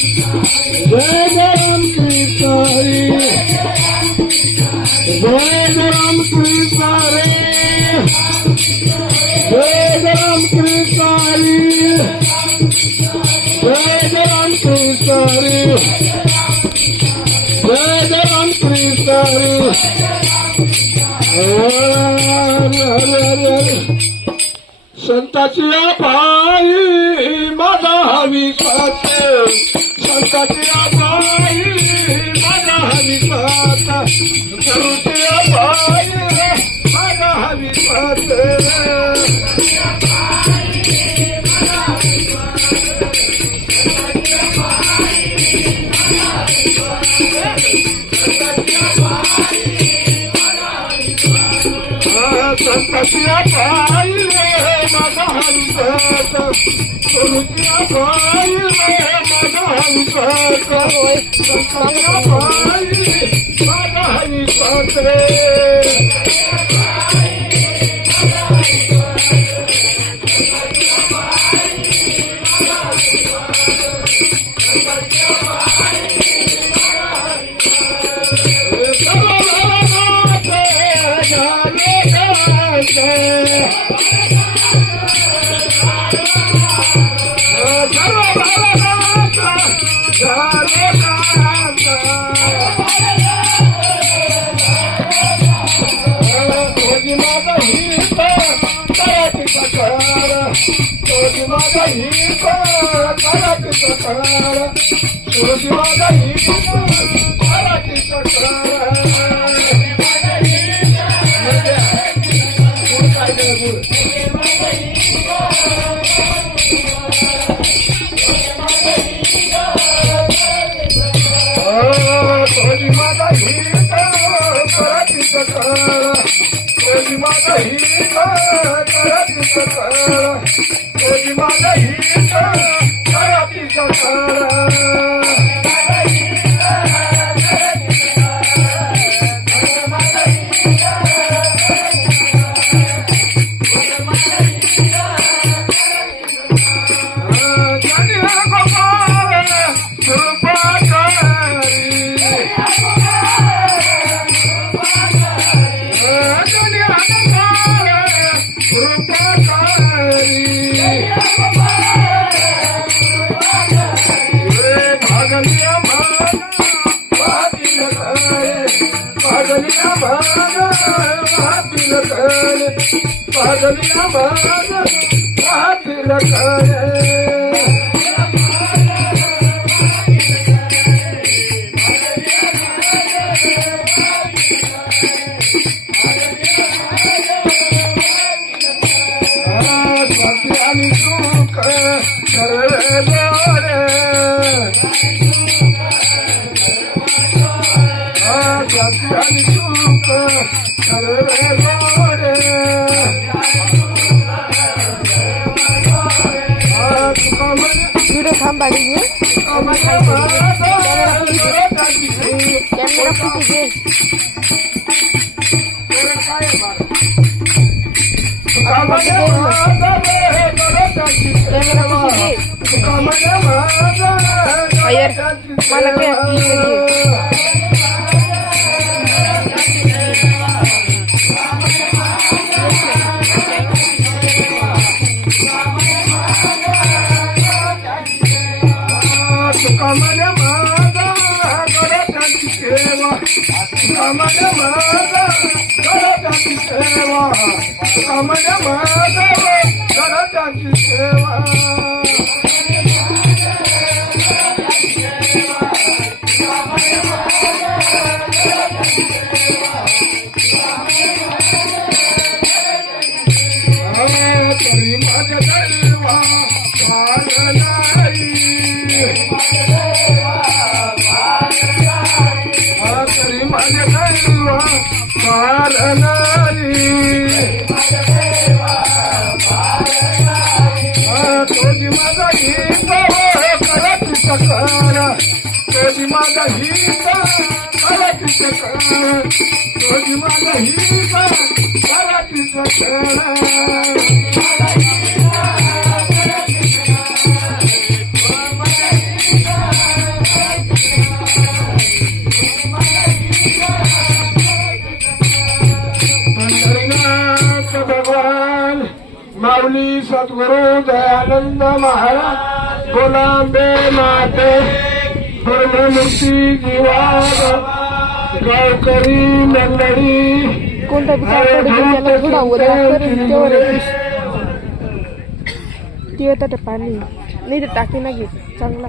जय राम कृष्ण हरी, जय राम कृष्ण हरी, जय राम कृष्ण हरी, जय राम कृष्ण हरी, जय राम कृष्ण हरी. हरे हरे हरे. संताची पायी माझा विश्वास, संताची पायी माझा विश्वास, गुरुची पायी माझा विश्वास. संताची पायी माझा विश्वास, गुरुची पायी माझा विश्वास, संताची पायी माझा विश्वास रे. वीडियो थांब बाड़ी कैमरा फुटेज यार मला काय माऊली सद्गुरु दयानंद महाराज गोलांबे माते धर्ममूर्ती जीवाद गावकरी मंडळी कोणता विचार पडून त्याला थोडा उद्या करेल तेवढं ते होतं ते पाणी नाही तर टाकी नाही चांगला